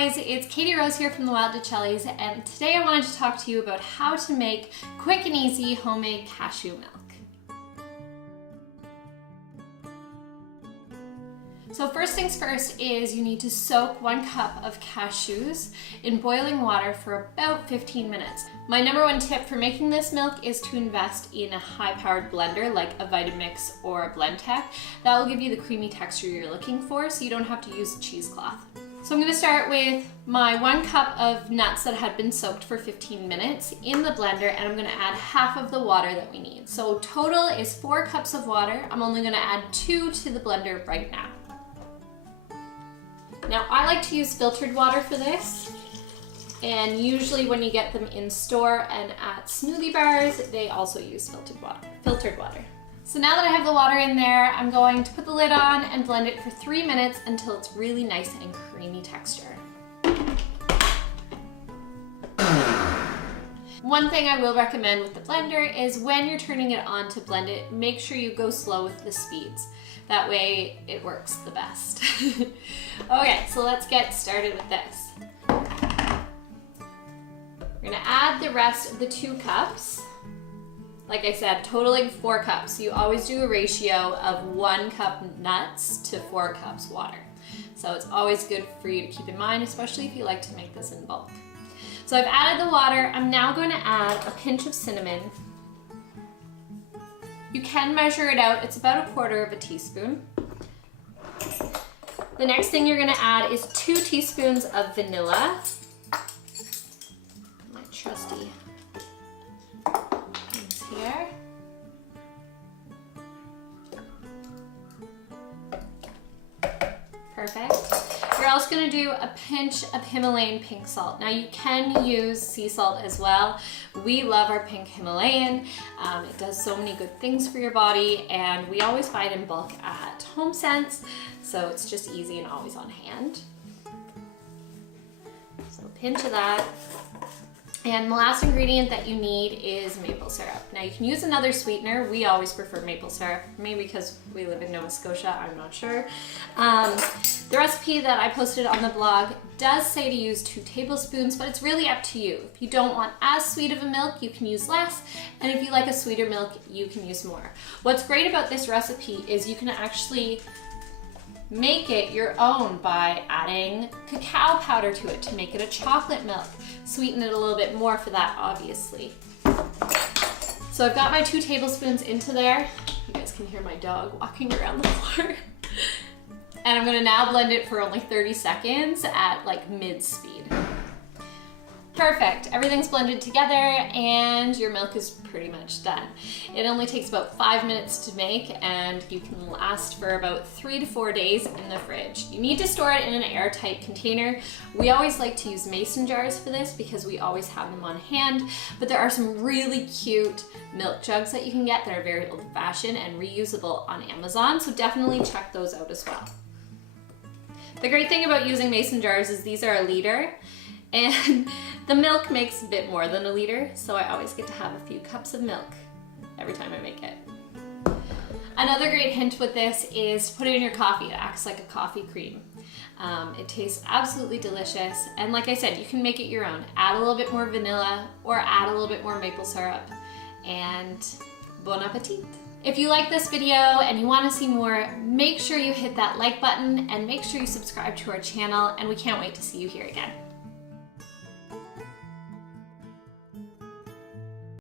guys, it's Katie Rose here from the Wild Decoelis, and today I wanted to talk to you about how to make quick and easy homemade cashew milk. So first things first is you need to soak 1 cup of cashews in boiling water for about 15 minutes. My number one tip for making this milk is to invest in a high-powered blender like a Vitamix or a Blendtec. That will give you the creamy texture you're looking for, so you don't have to use a cheesecloth. So I'm going to start with my 1 cup of nuts that had been soaked for 15 minutes in the blender, and I'm going to add half of the water that we need. So total is 4 cups of water. I'm only going to add 2 to the blender right now. Now I like to use filtered water for this, and usually when you get them in store and at smoothie bars, they also use filtered water. So now that I have the water in there, I'm going to put the lid on and blend it for 3 minutes until it's really nice and creamy texture. One thing I will recommend with the blender is when you're turning it on to blend it, make sure you go slow with the speeds. That way it works the best. Okay, so let's get started with this. We're gonna add the rest of the 2 cups. Like I said, totaling 4 cups. You always do a ratio of 1 cup nuts to 4 cups water. So it's always good for you to keep in mind, especially if you like to make this in bulk. So I've added the water. I'm now going to add a pinch of cinnamon. You can measure it out. It's about 1/4 teaspoon. The next thing you're going to add is 2 teaspoons of vanilla. My trusty things here. Perfect. You're also going to do a pinch of Himalayan pink salt. Now you can use sea salt as well. We love our pink Himalayan. It does so many good things for your body, and we always buy it in bulk at HomeSense, so it's just easy and always on hand. So a pinch of that. And the last ingredient that you need is maple syrup. Now you can use another sweetener. We always prefer maple syrup, maybe because we live in Nova Scotia, I'm not sure. The recipe that I posted on the blog does say to use 2 tablespoons, but it's really up to you. If you don't want as sweet of a milk, you can use less, and if you like a sweeter milk, you can use more. What's great about this recipe is you can actually make it your own by adding cacao powder to it to make it a chocolate milk. Sweeten it a little bit more for that, obviously. So I've got my 2 tablespoons into there. You guys can hear my dog walking around the floor. And I'm gonna now blend it for only 30 seconds at like mid-speed. Perfect, everything's blended together and your milk is pretty much done. It only takes about 5 minutes to make, and you can last for about 3 to 4 days in the fridge. You need to store it in an airtight container. We always like to use mason jars for this because we always have them on hand, but there are some really cute milk jugs that you can get that are very old-fashioned and reusable on Amazon, so definitely check those out as well. The great thing about using mason jars is these are 1 liter, and the milk makes a bit more than 1 liter, so I always get to have a few cups of milk every time I make it. Another great hint with this is to put it in your coffee. It acts like a coffee cream. It tastes absolutely delicious, and like I said, you can make it your own. Add a little bit more vanilla or add a little bit more maple syrup, and bon appetit. If you like this video and you want to see more, make sure you hit that like button and make sure you subscribe to our channel, and we can't wait to see you here again.